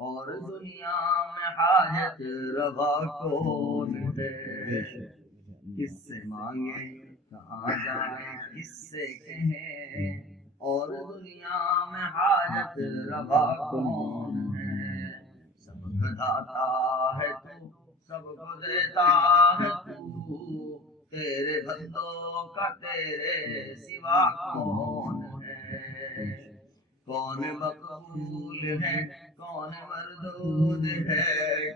اور دنیا میں حاجت روا کون ہے؟ کس سے مانگے کہاں جائیں کس سے کہیں، اور دنیا میں حاجت روا کون ہے؟ سب کا داتا ہے تو سب کو دیتا ہے تو، تیرے بندوں کا تیرے سوا کون ہے؟ کون مقبول ہے کون مردود ہے،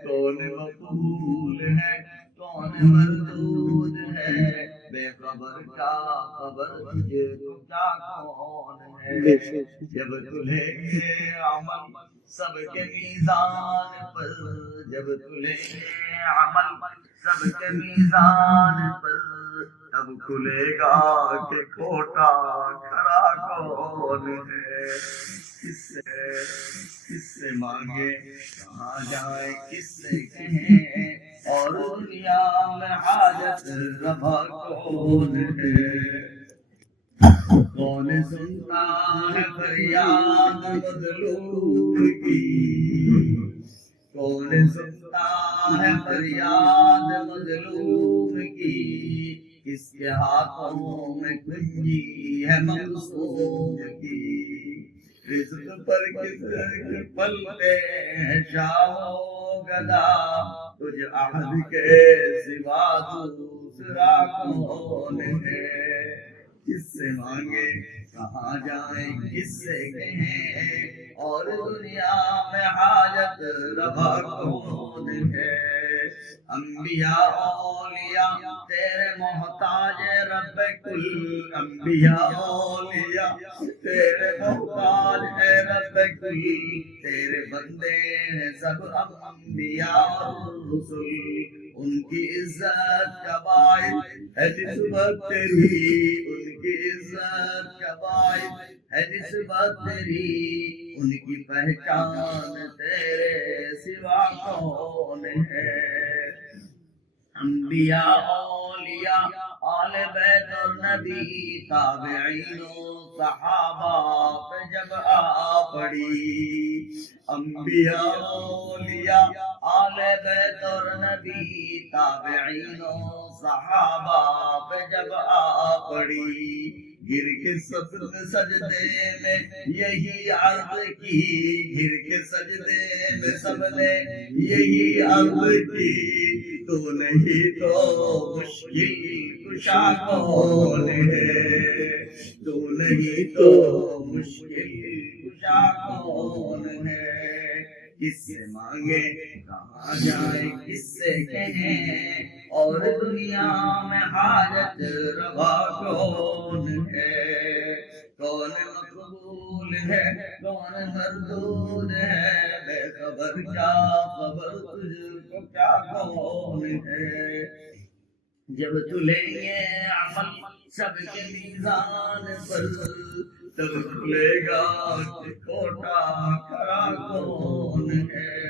کون مقبول ہے کون مردود ہے، بے خبر کا خبر تجھے تو کیا کون ہے؟ جب تلے گے عمل سب کے میزان پر، جب تلے گے عمل سب کے میزان پر، تب کھلے گا کہ کھوٹا کھرا کون ہے؟ کس سے مانگے کہاں جائے کس سے کہیں، اور دنیا میں حاجت روا کون ہے؟ کون سنتا ہے فریاد مظلوم کی، کون سنتا ہے فریاد مظلوم کی، کس کے ہاتھوں میں کنجی ہے معصوم کی، رزق پر کس کے پلتے ہیں شاہ و گدا، تجھ عہد کے سوا دوسرا کون ہے؟ کس سے مانگے کہاں جائیں کس سے کہیں، اور دنیا میں حاجت روا کون ہے؟ انبیاء اولیاء تیرے محتاج رب کل، انبیاء اولیاء تیرے محتاج ہے رب کل، تیرے بندے ہیں سب انبیاء رسول، ان کی عزت کا باعث ہے نسبت تیری، ان کی عزت کا باعث ہے نسبت تیری، ان کی پہچان تیرے سوا کون ہے؟ انبیاء اولیاء آل بیت اور نبی تابعین و صحابہ پہ جب آ پڑی، انبیاء اولیاء آل بیت اور نبی تابعین و صحابہ پہ جب آ پڑی، گر کے سب سجدے میں یہی عرض کی، گر کے سجدے میں سب نے یہی عرض کی، تو نہیں تو مشکل کشا کون ہے؟ تو نہیں تو مشکل کشا کون ہے؟ کس سے مانگے کہاں جائیں کس سے کہیں، اور دنیا میں حاجت روا کون ہے؟ کون مقبول ہے کون مردود ہے، بے خبر کیا خبر تجھ کو کیا کون ہے؟ جب تلیں گے عمل سب کے میزان پر، تب کھلے گا کہ کھوٹا کھرا کون ہے؟